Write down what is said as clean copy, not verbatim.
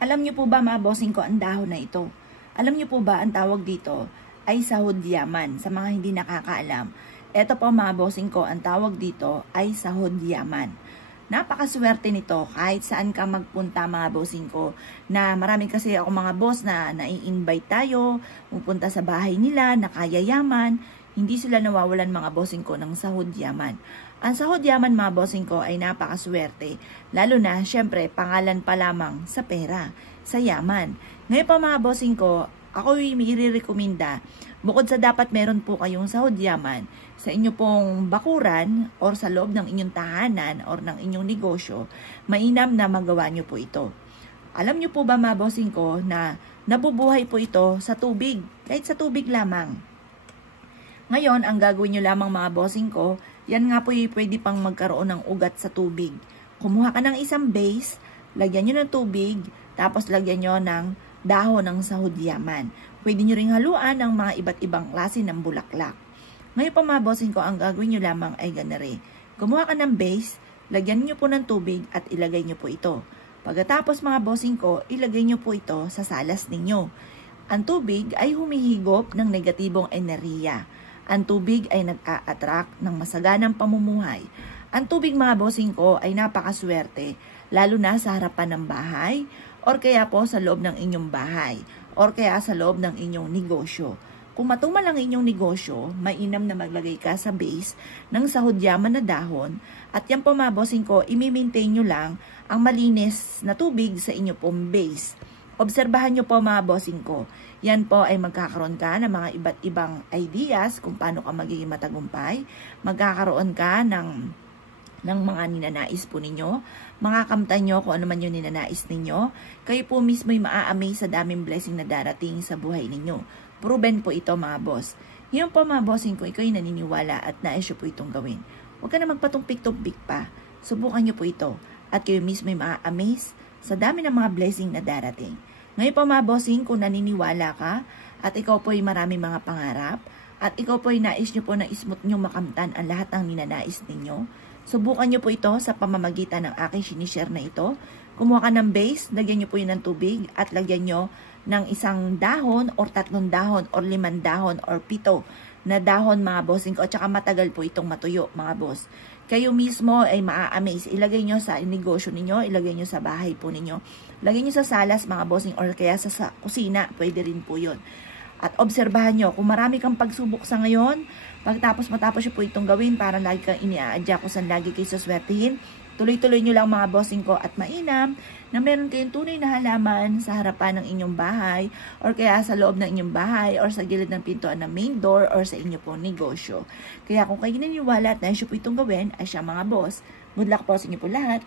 Alam niyo po ba mga bossing ko ang dahon na ito? Alam niyo po ba ang tawag dito ay sahod yaman sa mga hindi nakakaalam? Ito po mga bossing ko, ang tawag dito ay sahod yaman. Napakaswerte nito kahit saan ka magpunta mga bossing ko, na marami kasi ako mga boss na nai-invite tayo, pupunta sa bahay nila, nakayayaman, hindi sila nawawalan mga bossing ko ng sahod yaman. Ang sahod yaman mga bossing ko ay napakaswerte, lalo na syempre pangalan pa lamang sa pera, sa yaman. Ngayon pa mga bossing ko, ako ay i-recommenda, bukod sa dapat meron po kayong sahod yaman sa inyo pong bakuran or sa loob ng inyong tahanan or ng inyong negosyo, mainam na magawa nyo po ito. Alam nyo po ba mga bossing ko na nabubuhay po ito sa tubig, kahit sa tubig lamang. Ngayon, ang gagawin nyo lamang mga bossing ko, yan nga po pwede pang magkaroon ng ugat sa tubig. Kumuha ka ng isang base, lagyan nyo ng tubig, tapos lagyan nyo ng dahon ng sahod yaman. Pwede nyo ring haluan ng mga iba't ibang klase ng bulaklak. Ngayon pa mga bossing ko, ang gagawin nyo lamang ay ganare. Kumuha ka ng base, lagyan nyo po ng tubig at ilagay nyo po ito. Pagkatapos mga bossing ko, ilagay nyo po ito sa salas ninyo. Ang tubig ay humihigop ng negatibong enerhiya. Ang tubig ay nag-a-attract ng masaganang pamumuhay. Ang tubig mga bossing ko ay napakaswerte, lalo na sa harapan ng bahay, or kaya po sa loob ng inyong bahay, or kaya sa loob ng inyong negosyo. Kung matumal ang inyong negosyo, mainam na maglagay ka sa base ng sahod yaman na dahon, at yan po mga bossing ko, i-maintain nyo lang ang malinis na tubig sa inyo pong base. Obserbahan nyo po mga bossing ko, yan po ay magkakaroon ka ng mga iba't ibang ideas kung paano ka magiging matagumpay. Magkakaroon ka ng mga ninanais po ninyo. Makakamtan nyo kung ano man yung ninanais ninyo. Kayo po mismo ay maa-amaze sa daming blessing na darating sa buhay ninyo. Proven po ito mga boss. Ngayon po mga bossing ko, ikaw ay naniniwala at nais po itong gawin. Huwag ka na magpatumpik-tumpik pa. Subukan nyo po ito. At kayo mismo ay maa-amaze sa dami ng mga blessing na darating. Ngayon po mga bossing, kung naniniwala ka at ikaw po ay maraming mga pangarap at ikaw po ay nais nyo po na ismut nyo makamtan ang lahat ng ninanais ninyo, subukan nyo po ito sa pamamagitan ng aking sinishare na ito. Kumuha ka ng base, lagyan nyo po yun ng tubig at lagyan nyo ng isang dahon or 3 dahon or 5 dahon or 7 na dahon mga bossing ko, at saka matagal po itong matuyo mga boss. Kayo mismo ay maa-amaze. Ilagay nyo sa negosyo ninyo, ilagay nyo sa bahay po ninyo. Lagay nyo sa salas mga bossing or kaya sa kusina, pwede rin po yun. At obserbahan nyo, kung marami kang pagsubok sa ngayon, matapos nyo po itong gawin para lagi kang iniaadya kung saan lagi kayo saswertihin, tuloy-tuloy nyo lang mga bossing ko at mainam na meron kayong tunay na halaman sa harapan ng inyong bahay or kaya sa loob ng inyong bahay or sa gilid ng pintuan ng main door or sa inyo pong negosyo. Kaya kung kayo naniniwala at nais nyo po itong gawin, ay siya mga boss. Good luck po sa inyo po lahat.